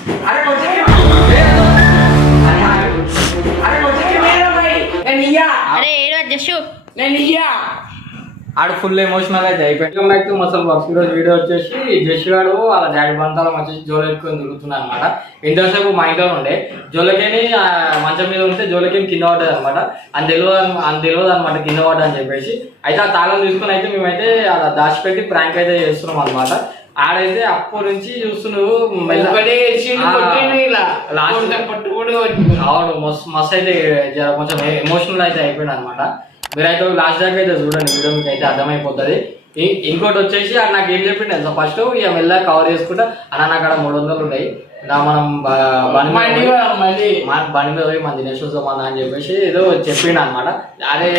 अरे అరే ఏడు జస్సు ఆడు ఫుల్ ఎమోషనల్ అయితే అయిపోయి బ్యాక్ టు మసల్ బాక్స్. ఈరోజు వీడియో వచ్చేసి జస్ట్ గాడు వాళ్ళ డాడీ బంతాలం వచ్చేసి జోలు ఎత్తుకొని తిరుగుతున్నాడు అనమాట. ఇంతసేపు మా ఇంట్లో ఉండే జోలకేని మంచం మీద ఉంటే జోలకేని కింద పడ్డది అనమాట. అని తెలియదు అనమాట కింద పడ్డా అని చెప్పేసి. అయితే ఆ తాళం తీసుకుని అయితే మేమైతే అలా దాచిపెట్టి ప్రాంక్ అయితే చేస్తున్నాం అనమాట. ఆడైతే అప్పటి నుంచి చూస్తున్నావు అవును మస్తు అయితే కొంచెం ఎమోషనల్ అయితే అయిపోయింది అనమాట. మీరైతే లాస్ట్ దాకా అయితే చూడండి, వీడియో మీకు అయితే అర్థమైపోతుంది. ఇంకోటి వచ్చేసి అది నాకు ఏం చెప్పిండు తెలుసా, ఫస్ట్ ఇక మెల్లగా కవర్ చేసుకుంటా అన్న నాకు అక్కడ 300 ఉన్నాయి మనం బండి మీద పోయి మన దినేష్ వస్తామన్నా అని చెప్పేసి ఏదో చెప్పిండు అనమాట. అదే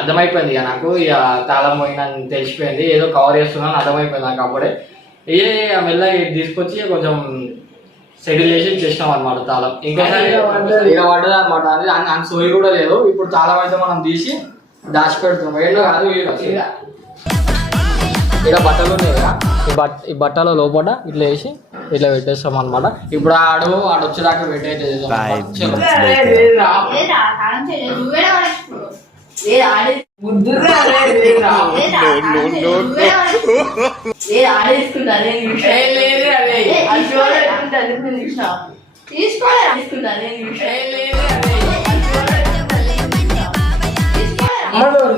అర్థమైపోయింది ఇక నాకు, ఇక తాళం పోయిందని తెలిసిపోయింది, ఏదో కవర్ చేస్తున్నాను అర్థమైపోయింది నాకు అప్పుడే. మెల్లగా తీసుకొచ్చి కొంచెం సెటిల్ చేసి చేసినాం అనమాట తాళం. ఇంకోసారి ఇక పడ్డది అనమాట. అది సోయి కూడా లేదు. ఇప్పుడు తాళం అయితే మనం తీసి దాచి పెడుతున్నాం. ఏంటో కాదు ఇక బట్టలు ఉన్నాయి కదా, ఈ బట్టల లోపల ఇట్లా వేసి ఇట్లా పెట్టేస్తాం అనమాట. ఇప్పుడు ఆడు వచ్చేదాకా పెట్టయితే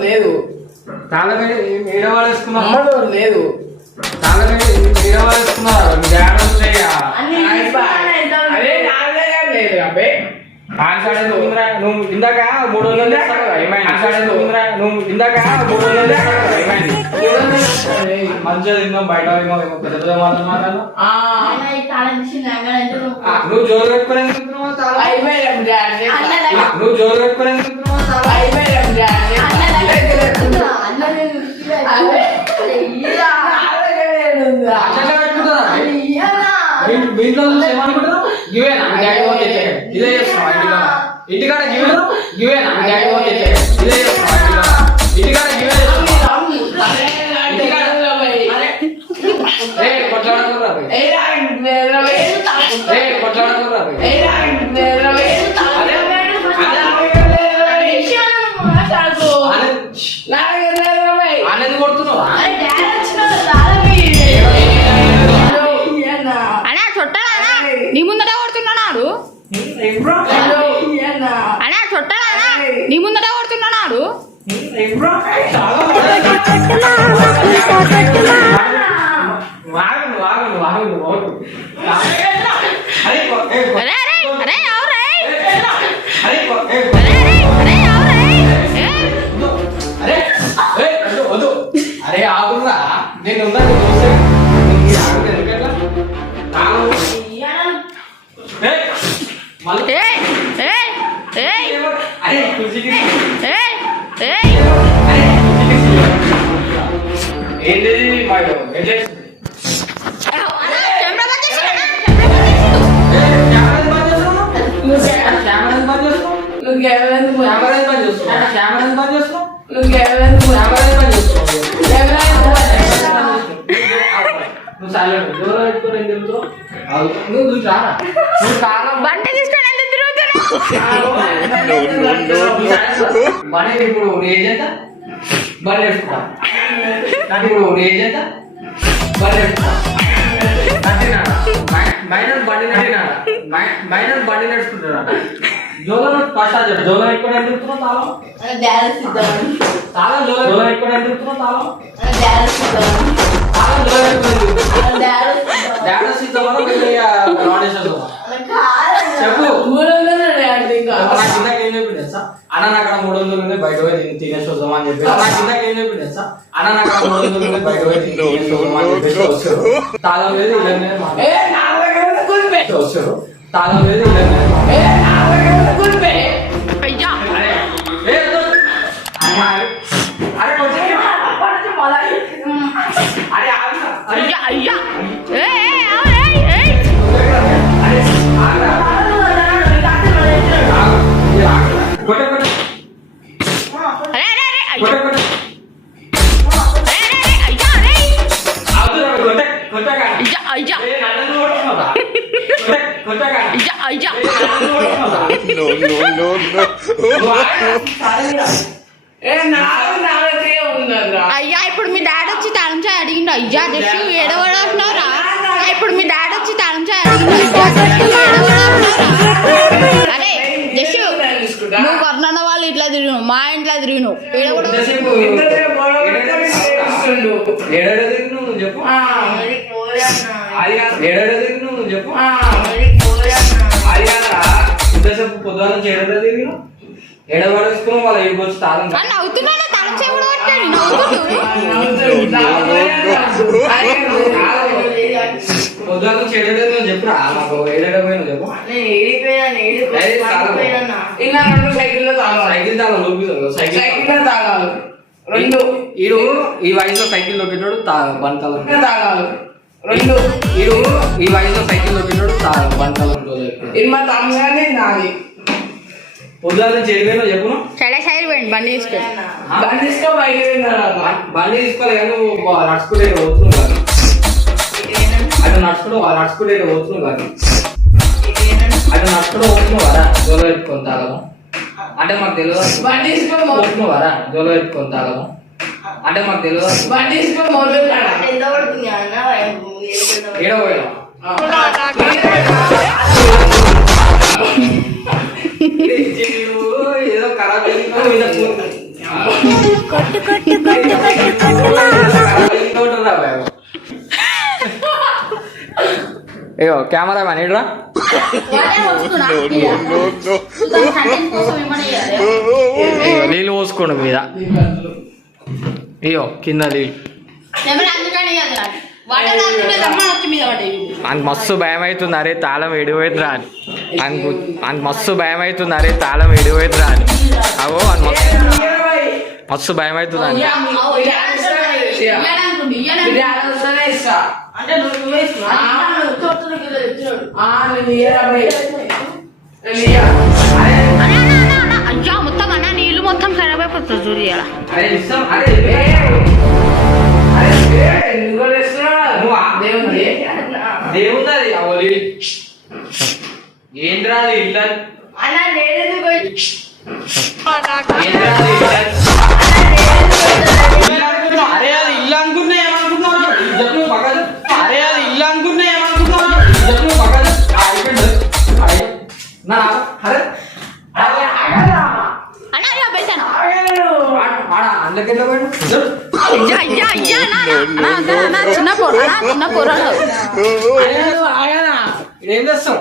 లేదు తాళం ఏడవాడేసుకున్నాం లేదు తాళం ఏడవాడేసుకున్నారు నువ్వు ఇందాక 300 మంచిగా తిన్నాం బయట పెద్ద పెద్ద మాట్లాడు. నువ్వు జోలు పెట్టుకొని నువ్వు జోలు పెట్టుకొని గివేనా ఇదే చేస్తున్నావు ఇంటికాడ గివేనా ఇదే చేస్తున్నావు ఇంటికాడ గివే కొట్లాడకూడదు అనేది కొడుతున్నావా నీ ముందట కొడుతున్నాడు అనే చుట్టాలా నీ ముందట కొడుతున్నాడు. అరే ఆగురా నేను బండి తీసుకొని ఎంత తిరుగుతున్నావు. ఇప్పుడు రేజ్ ఎంత బండి వేసుకుంటా ఇప్పుడు రేజ్ ఎంత బండి వేసుకుంటా మైనస్ బండి నడుచుకుంటారా జోలో ఫస్ట్ జోలో ఎక్కువ తిరుగుతున్నావు తాళం జోలో ఎక్కువ తిరుగుతున్నావు చెప్పు కిందకి ఏం చెప్పింది తెలుసా అన్న నాకు 300 ఉంది బయట పోయి తినేసి వద్దామా అని చెప్పి కిందకి ఏం చెప్పింది తెలుసా అన్న నాకు 300 ఉంది బయట పోయి తినేసి వద్దామా అని చెప్పేసి వచ్చారు. తాళం లేదు వచ్చారు తాళం లేదు అయ్యా అయ్యా అయ్యా అయ్యా ఇప్పుడు మీ డాడీ వచ్చి తాళం చాయ్ అడిగిండు అయ్యా జస్ట్ ఏడవడారా ఇప్పుడు మీ డాడీ వచ్చి తాళం చాయ్ అడిగిండు అరే జస్ట్ నువ్వు వర్ణన వాళ్ళు ఇట్లా తిరిగిను మా ఇంట్లో తిరిగిను చెప్పు పొద్దున ఎడబడేసుకుని వాళ్ళ ఇంటికి వచ్చి తాళం అవుతున్నా తాళం చాయ్ కూడా పొద్దున చెడలేదు నువ్వు చెప్పురా నాకు ఏడపోయినా చెప్పు సైకిల్ తాళం సైకిల్ తాళాలు రెండు ఈడు ఈ వయసులో సైకిల్ దొక్కినోడు బంతలం రెండు ఈడు ఈ వయసులో సైకిల్ దొక్కినోడు బంతలం నాది పొద్దున చెడిపోయినా చెప్పును సరే సైడ్ పోయింది బండి తీసుకో బండి తీసుకోవాలి కానీ నువ్వు నడుచుకుంటే పోతున్నావు కానీ అటు నడుచుకుంటే పోతున్నావు కానీ అటు నడుచుకుంటూ పోతున్నావు వరా జోలో పెట్టుకొని తాగము అంటే మాకు తెలియదు బండి తీసుకొని పోతున్నావు వరా జోలో పెట్టుకొని తాగము అంటే మాకు తెలియదు బండి తీసుకొని ఏడపోయినా ఏదో ఖరాబ్ అయ్యో కెమెరా మ్యాన్ ఇడ్రా నీళ్ళు పోసుకోండి మీద అయ్యో కింద నీళ్ళు అంత మస్తు భయం అవుతుంది అరే తాళం ఎడిపోయిద్రా అని అంత మస్తు భయం అవుతుంది అరే తాళం ఎడిపోయిద్రా అని అవో అని మస్తు భయం అవుతుంది అని అయ్యా మొత్తం అన్న నీళ్ళు మొత్తం ఖరాబ్ అయిపోతుంది చూడాల దేవుంది ఏంద్రా ఇల్లు అరే అది ఇల్లు అనుకున్నా ఏమనుకున్నావు అరే అది ఇల్లు అనుకున్నా ఏమనుకున్నావు చిన్న పోరాడు ఏం చేస్తాం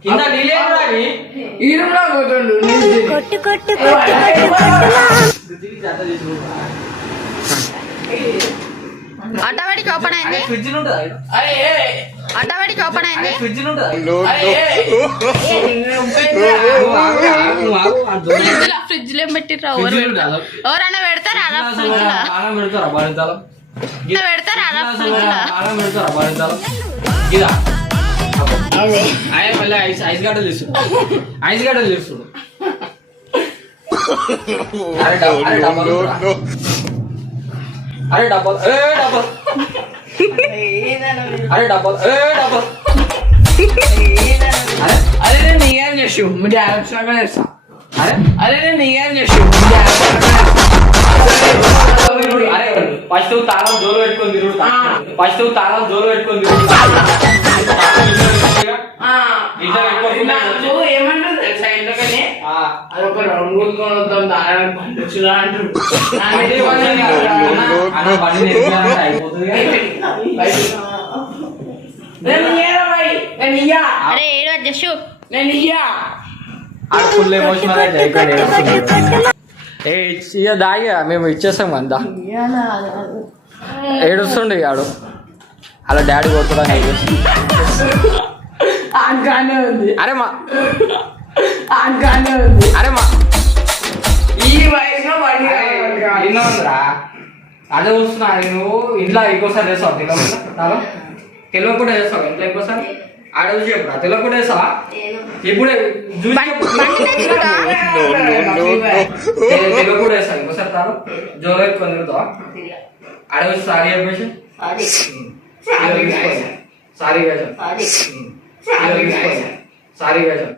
కింద ఆటోమేటిక్ ఓపెన్ అయింది ఆటోమేటిక్ ఓపెన్ అయింది ఫ్రిడ్జ్ లో పెట్టిర్రా ఎవరన్నా పెడతారా ఐస్ గడ్డలు తీస్తుడు అరే డబ్బల్ అరే నీకేం చేసు మీ అరే నీకేం చేసు అరే ఫస్ట్ తాళం జోలు పెట్టుకొని తిరుగుతా ఫస్ట్ తాళం జోలు పెట్టుకొని తిరుగుతా ఏమంటుంది తెలుసా ఎందుకని అదొక రౌండ్ కొనుక్కొని వద్దాం దాని పండుచులా అంటారు అరే ఏడు జస్సు ఫుల్ ఎమోషనల్ అయితే దాగా మేము ఇచ్చేస్తాం అంతా ఏడుస్తుండే ఆడు అలా డాడీ కొట్టుడా అరే మా అరే మా ఈ వయసులో అదే వస్తున్నా నువ్వు ఇంట్లో ఇంకోసారి వేస్తావు తెలియకుండా చేస్తావా ఇంట్లో ఇంకోసారి ఆడ చూసి చెప్పు తెలియకుండా చేస్తావా ఇప్పుడే చూసి బండి తెచ్చుకుంటా తెలియకుండా చేస్తావు ఇంకోసారి తాను జోలు ఎత్తుకొని తిరుగుతావా ఆడ వచ్చి సారీ చెప్పేసి సారీ వేసాం సారీ వేసాం